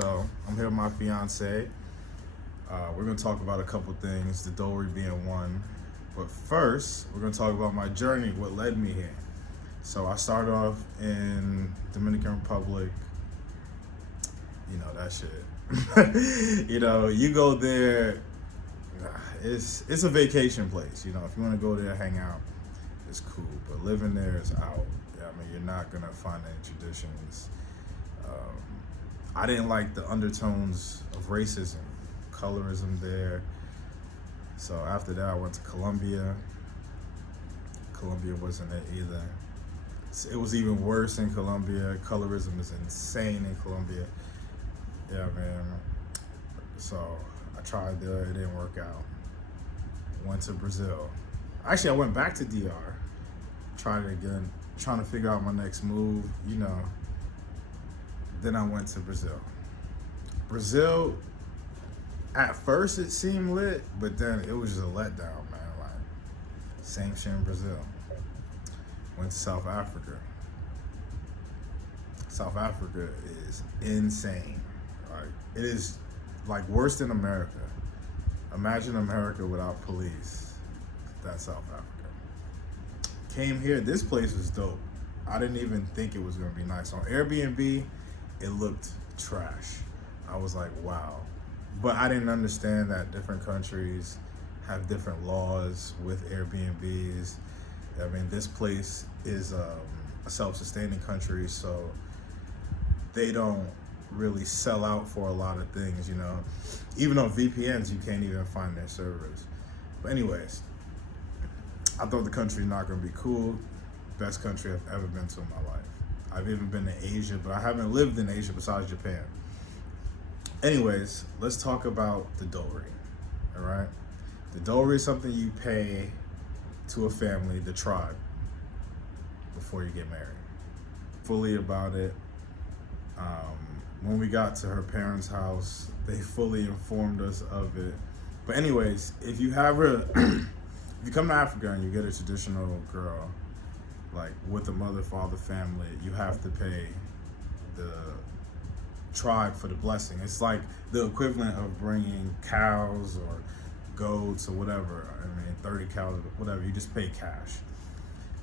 So I'm here with my fiance. We're gonna talk about a couple things, the Dowry being one. But first, we're gonna talk about my journey, what led me here. So I started off in Dominican Republic. You know that shit. You go there. It's a vacation place. If you want to go there, hang out, it's cool. But living there is out. You're not gonna find any traditions. I didn't like the undertones of racism, colorism there. So after that, I went to Colombia. Colombia wasn't it either. It was even worse in Colombia. Colorism is insane in Colombia. Yeah, man. So I tried there, it didn't work out. Went to Brazil. Actually, I went back to DR. Tried it again, trying to figure out my next move, Then I went to Brazil. Brazil, at first it seemed lit, but then it was just a letdown, man. Like, same shit in Brazil. Went to South Africa. South Africa is insane. Like, it is like worse than America. Imagine America without police. That's South Africa. Came here, this place was dope. I didn't even think it was gonna be nice. On Airbnb, it looked trash. I was like, wow. But I didn't understand that different countries have different laws with Airbnbs. This place is a self-sustaining country, so they don't really sell out for a lot of things, Even on VPNs, you can't even find their servers. But anyways, I thought the country's not gonna be cool. Best country I've ever been to in my life. I've even been to Asia, but I haven't lived in Asia besides Japan. Anyways, let's talk about the Dowry, all right? The Dowry is something you pay to a family, the tribe, before you get married. Fully about it. When we got to her parents' house, they fully informed us of it. But anyways, if you have if you come to Africa and you get a traditional girl, like with a mother, father, family, you have to pay the tribe for the blessing. It's like the equivalent of bringing cows or goats or whatever. 30 cows, whatever. You just pay cash.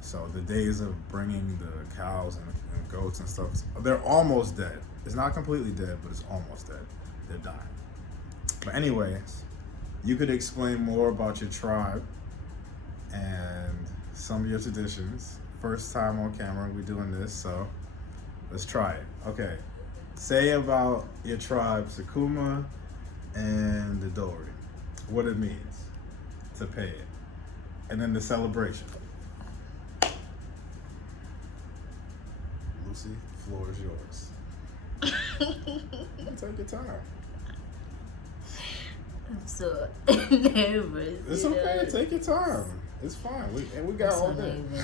So the days of bringing the cows and goats and stuff, they're almost dead. It's not completely dead, but it's almost dead. They're dying. But anyways, you could explain more about your tribe and some of your traditions. First time on camera, we're doing this, so let's try it. Okay, say about your tribe, Sakuma and the Dowry, what it means to pay it, and then the celebration. Lucy, the floor is yours. Take your time. I'm so nervous. It's okay. Take your time. It's fine. We got all day. Okay.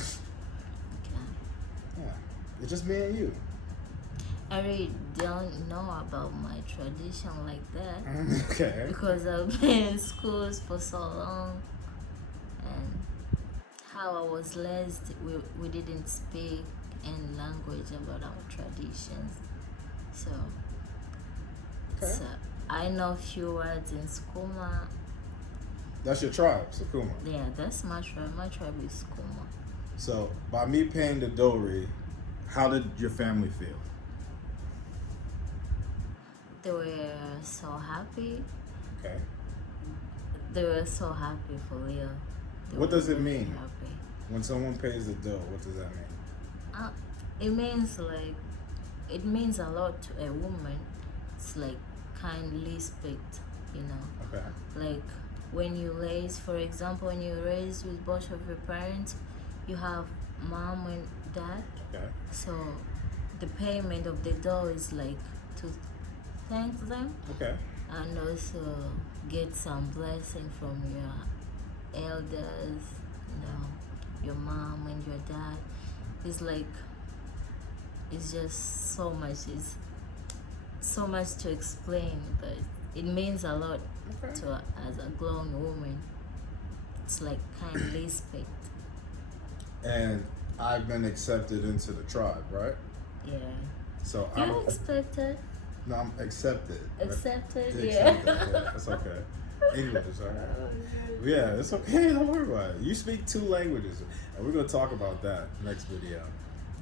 Yeah, it's just me and you. I really don't know about my tradition like that. Okay. Because I've been in schools for so long, and how I was raised, we didn't speak any language about our traditions. So I know a few words in Skuma. That's your tribe, Sakuma. Yeah, that's my tribe. My tribe is Skuma. So by me paying the Dowry, how did your family feel? They were so happy. Okay. They were so happy for real. What does it mean? Happy. When someone pays the dough, what does that mean? It means a lot to a woman. It's like kind respect, Okay. Like when you raise, for example, when you raise with both of your parents, you have mom and dad. Okay. So the payment of the dough is like to thank them. Okay. And also get some blessing from your elders, your mom and your dad. It's just so much. It's so much to explain, but it means a lot to as a grown woman. It's like kind respect. And I've been accepted into the tribe, right? Yeah. So You expected? No, I'm accepted. Accepted, Accepted. yeah. Yeah, that's okay. English, all right. Oh, shit. Yeah, it's okay. Don't worry about it. You speak 2 languages, and we're gonna talk about that next video.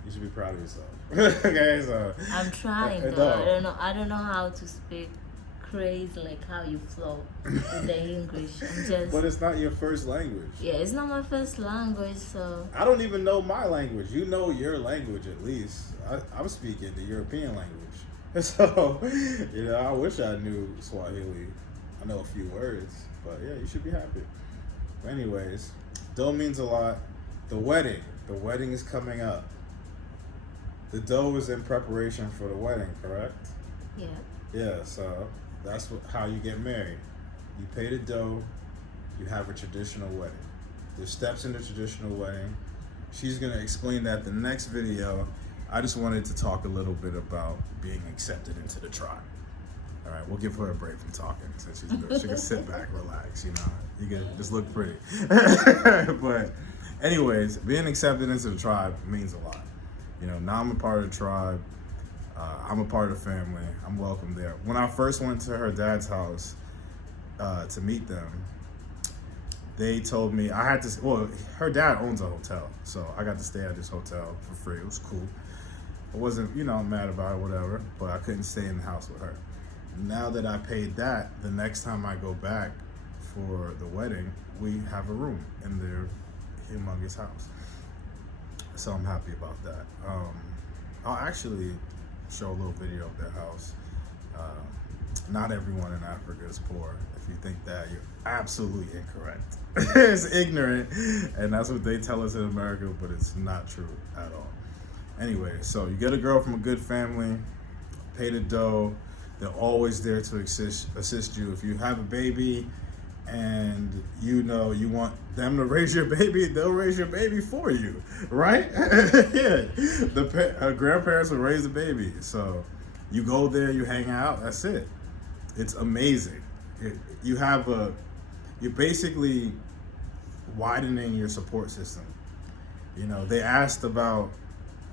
You should be proud of yourself. Okay, so I'm trying no. though. I don't know how to speak crazy like how you flow with the English. I'm just But it's not your first language. yeah, it's not my first language, so I don't even know my language. You know your language at least. I'm speaking the European language. So, you know, I wish I knew Swahili. I know a few words, but yeah, you should be happy. But anyways, dough means a lot. The wedding is coming up. The dough is in preparation for the wedding, correct? yeah. Yeah, so that's how you get married. You pay the dough, you have a traditional wedding. There's steps in the traditional wedding. She's gonna explain that the next video. I just wanted to talk a little bit about being accepted into the tribe. All right, we'll give her a break from talking since she's good. She can sit back, relax, you know. You can just look pretty. But anyways, being accepted into the tribe means a lot. You know, now I'm a part of the tribe. I'm a part of the family. I'm welcome there. When I first went to her dad's house to meet them, they told me I had to, well, her dad owns a hotel, so I got to stay at this hotel for free. It was cool. I wasn't, you know, mad about it, whatever, but I couldn't stay in the house with her. Now that I paid that, the next time I go back for the wedding, we have a room in their humongous house. So I'm happy about that. I'll actually show a little video of their house. Not everyone in Africa is poor. If you think that, you're absolutely incorrect. It's ignorant, and that's what they tell us in America, but it's not true at all. Anyway, so you get a girl from a good family, pay the dough. They're always there to assist you. If you have a baby and you know you want them to raise your baby, they'll raise your baby for you, right? Yeah, the grandparents will raise the baby. So you go there, you hang out, that's it. It's amazing. You're basically widening your support system. You know, they asked about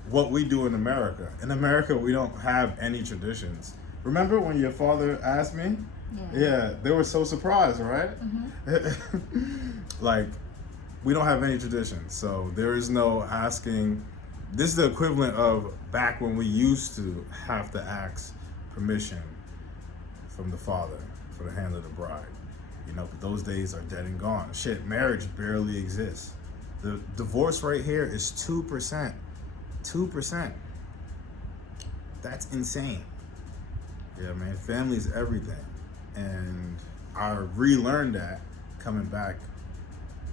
what we do in America. In America, we don't have any traditions. Remember when your father asked me? Yeah, they were so surprised, right? Mm-hmm. Like, we don't have any traditions, so there is no asking. This is the equivalent of back when we used to have to ask permission from the father for the hand of the bride. You know, but those days are dead and gone. Shit, marriage barely exists. The divorce rate here is 2%. 2%. That's insane. Yeah, man, family is everything. And I relearned that coming back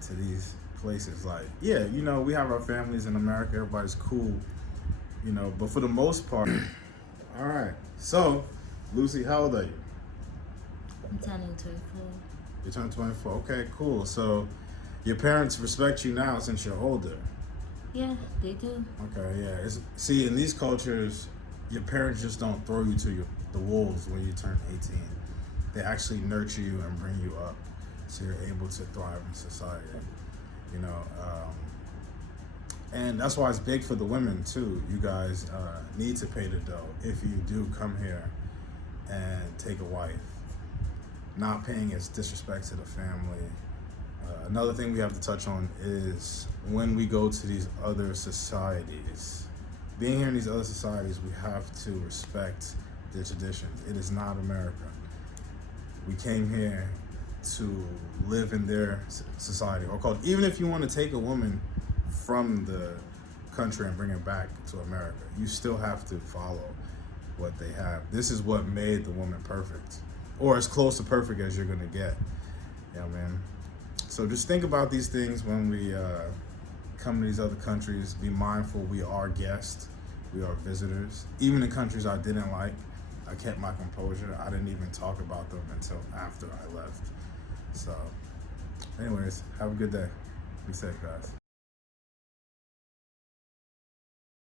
to these places. Like, yeah, you know, we have our families in America, everybody's cool, you know, but for the most part. All right, so, Lucy, how old are you? I'm turning 24. You turned 24, okay, cool. So, your parents respect you now since you're older. Yeah, they do. Okay, yeah. See, in these cultures, your parents just don't throw you to the wolves when you turn 18. They actually nurture you and bring you up so you're able to thrive in society. You know, and that's why it's big for the women too. You guys need to pay the dough if you do come here and take a wife. Not paying is disrespect to the family. Another thing we have to touch on is when we go to these other societies, being here in these other societies, we have to respect their traditions. It is not America. We came here to live in their society, or called, even if you want to take a woman from the country and bring her back to America, you still have to follow what they have. This is what made the woman perfect, or as close to perfect as you're gonna get. Yeah, man. So just think about these things when we come to these other countries. Be mindful, we are guests, we are visitors. Even in countries I didn't like, I kept my composure. I didn't even talk about them until after I left. So anyways, have a good day. Be safe, guys.